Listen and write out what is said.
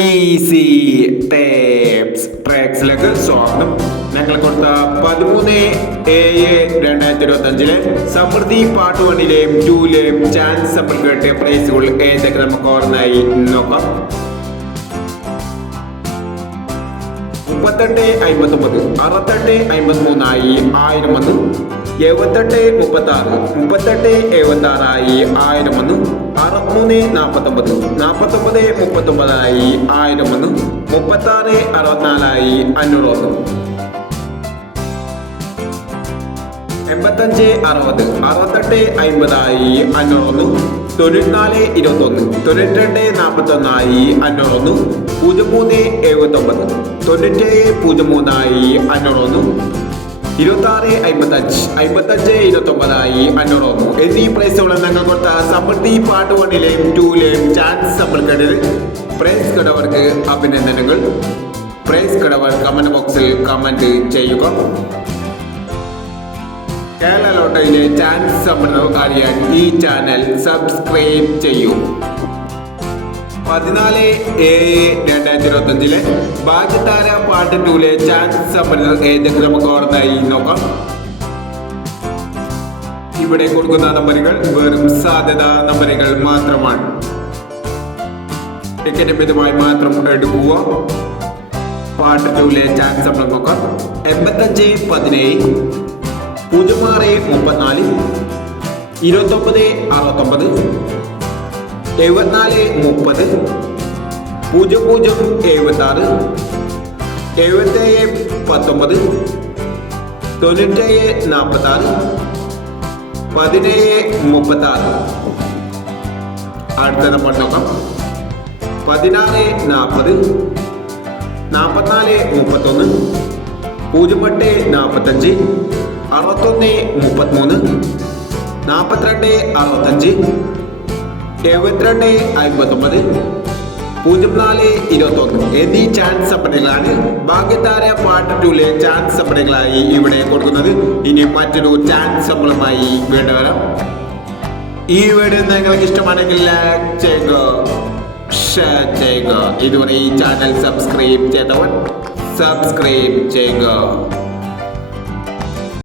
Easy tapes ട്രാക്സിലേക്ക് സ്വാഗതം. ഞങ്ങൾ കൊടുത്ത 13/7/2025 സമൃദ്ധി പാർട്ട് 1ലെയും 2ലെയും ചാൻസ് നമ്മൾ കേട്ട പ്രൈസുകൾ ഏതൊക്കെ നമുക്ക് ഓർമ്മയായി നോക്കാം. 3859, 6853 ആയി 1000 വന്നു. 7836, 7876 ആയി 1000 വന്നു. 6349, 4939 ആയി 1000 വന്നു. 3664 ആയി 500 വന്നു. 8560, 6850 ആയി 500 വന്നു. 9421, 9241 ആയി 500 വന്നു. 0379, 9703 ആയി 500 വന്നു. 2655, 5529 ആയി 500 വന്നു. എന്നീ പ്രൈസുകൾ ഞങ്ങൾ കൊടുത്ത സമൃദ്ധി പാർട്ട് 1ലെയും 2ലെയും ചാൻസ് നമ്മൾ കേട്ടത്. പ്രൈസ് കടവർക്ക് അഭിനന്ദനങ്ങൾ. പ്രൈസ് കടവർ കമന്റ് ബോക്സിൽ കമന്റ് ചെയ്യുക. കേരള ലോട്ടറിയിലെ ചാൻസ് സമ്മാനം അറിയാൻ ഈ ചാനൽ സബ്സ്ക്രൈബ് ചെയ്യൂ. 14/7/2025 ഭാഗ്യതാര പാർട്ട് 2ലെ ചാൻസ് സമ്മാനം ഏതൊക്കെ നമുക്ക് ഓർമ്മയായി നോക്കാം. ഇവിടെ കൊടുക്കുന്ന നമ്പറുകൾ വെറും സാധ്യതാ നമ്പറുകൾ മാത്രമാണ്. ടിക്കറ്റ് മിതമായി മാത്രം എടുക്കുക. പാർട്ട് 2ലെ ചാൻസ് സമ്മാനം നോക്കാം. 8517, 0634, 2969, 7430, 0076, 7719, 9746, 1736. അടുത്ത നമ്പർ നോക്കാം. 1640, 4431, 0845, 6133, 4265, 7259, 0421 എന്നീ ചാൻസ് സമ്മാനങ്ങളാണ് ഭാഗ്യതാര പാർട്ട് 2ലെ ചാൻസ് സമ്മാനങ്ങളായി ഇവിടെ കൊടുക്കുന്നത്. ഇനി മറ്റൊരു ചാൻസ് സമ്മാനമായി വീണ്ടും വരാം. ഈ വീഡിയോ നിങ്ങൾക്ക് ഇഷ്ടമാണെങ്കിൽ ലൈക്ക് ചെയ്യുക, ഷെയർ ചെയ്യുക. ഇതുവരെ ഈ ചാനൽ സബ്സ്ക്രൈബ് ചെയ്തവർ സബ്സ്ക്രൈബ് ചെയ്യുക.